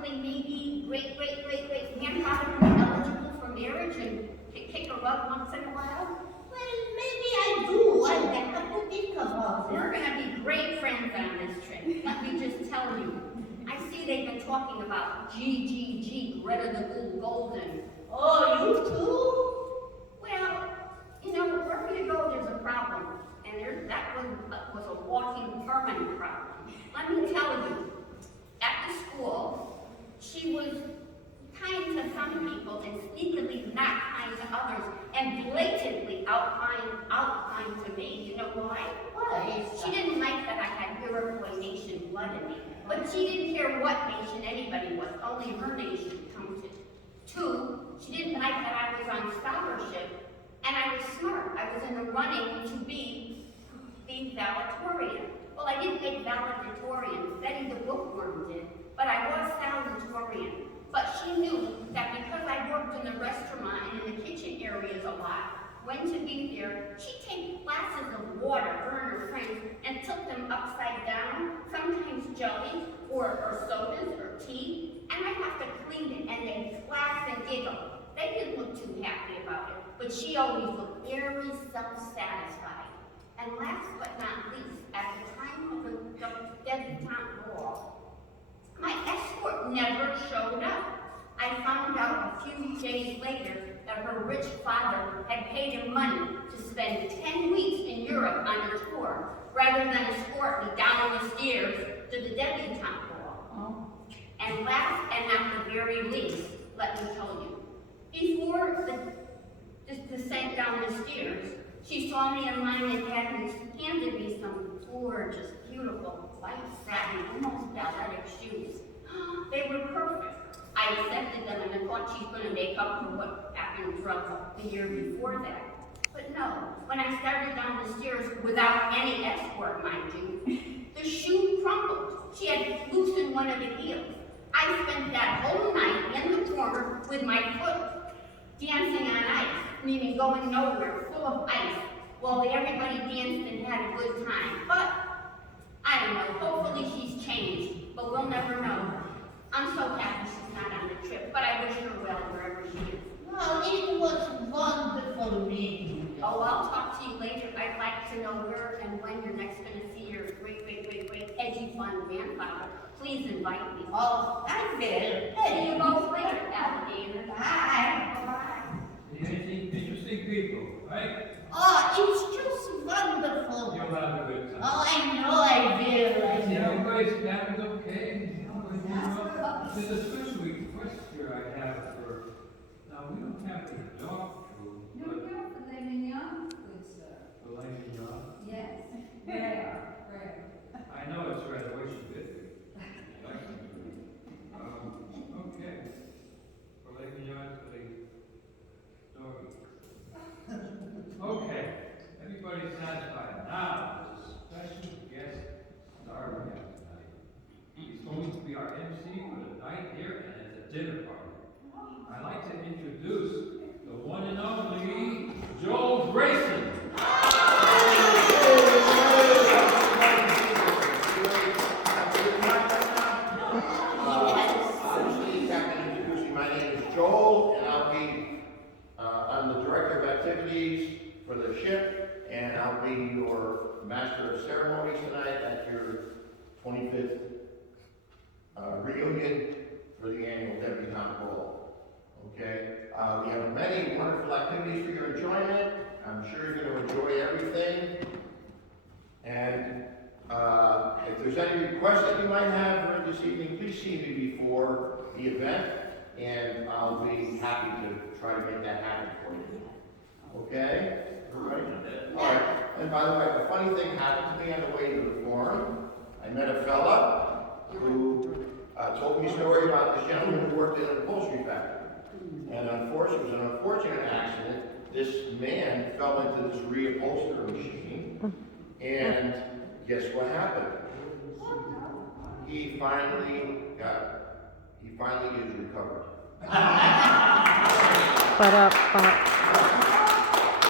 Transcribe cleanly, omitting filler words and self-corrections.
possibly maybe great-great-great-great-grandfather who's eligible for marriage and kick a rug once in a while? Well, maybe I do. I have to think about it. We're going to be great friends on this trip. Let me just tell you. I see they've been talking about GGG, Greta the Golden. Oh, you too? Well, you know, wherever you go, there's a problem. And that was a walking, permanent problem. Let me tell you, at the school, she was kind to some people and sneakily not kind to others, and blatantly outkind to me. You know why? Why? She didn't like that I had Iroquois Nation blood in me, but she didn't care what nation anybody was, only her nation counted. 2, she didn't like that I was on scholarship, and I was smart. I was in the running to be the valedictorian. Well, I didn't make valedictorian, Betty the bookworm did, but I was valedictorian. But she knew that because I worked in the restaurant and in the kitchen areas a lot, when to be there, she'd take glasses of water, her and her friends, and tilt them upside down, sometimes jelly, or sodas, or tea, and I'd have to clean it, and they'd laugh and giggle. They didn't look too happy about it, but she always looked very self-satisfied. And last but not least, at the time of the debutante ball, my escort never showed up. I found out a few days later that her rich father had paid him money to spend 10 weeks in Europe on a tour, rather than escort me down the stairs to the debutante ball. Oh. And last and not the very least, let me tell you, before the descent down the stairs, she saw me in line and handed me some gorgeous, beautiful, white satin, almost balletic shoes. They were perfect. I accepted them and I thought she's going to make up for what happened to her the year before that. But no, when I started down the stairs without any escort, mind you, the shoe crumpled. She had loosened one of the heels. I spent that whole night in the corner with my foot dancing on ice, meaning going nowhere, full of ice, while everybody danced and had a good time. But, I don't know, hopefully she's changed, but we'll never know. I'm so happy she's not on the trip, but I wish her well wherever she is. Well, it was wonderful meeting you. Oh, I'll talk to you later. I'd like to know where and when you're next going to see your great, edgy, fun grandfather. Please invite me. Oh, I will. See you both later, alligator. Bye. Bye-bye. Interesting people, right? Oh, it's just wonderful. You'll have a good time. Oh, I know I will. I Yeah, know. everybody's having okay. There's a special request here I have for, now we don't have the dog food, No, but no, filet mignon, good sir. the lady, Yes, rare. I know it's right away she did it. Okay. Filet mignon for the doggy. Okay, everybody's satisfied. Now, there's a special guest star we have tonight. He's going to be our MC for the night here, and it's a dinner party. I'd like to introduce the one and only Joel Grayson. My name is Joel, and I'll be I'm the director of activities for the ship, and I'll be your master of ceremonies tonight at your 25th reunion for the annual debutante ball. Okay, we have many wonderful activities for your enjoyment. I'm sure you're going to enjoy everything. And if there's any requests that you might have for this evening, please see me before the event, and I'll be happy to try to make that happen for you. Okay? Everybody? All right. And by the way, a funny thing happened to me on the way to the forum. I met a fella who told me a story about this gentleman who worked in an upholstery factory. And unfortunately, it was an unfortunate accident. This man fell into this reupholsterer machine, and guess what happened? He finally is recovered.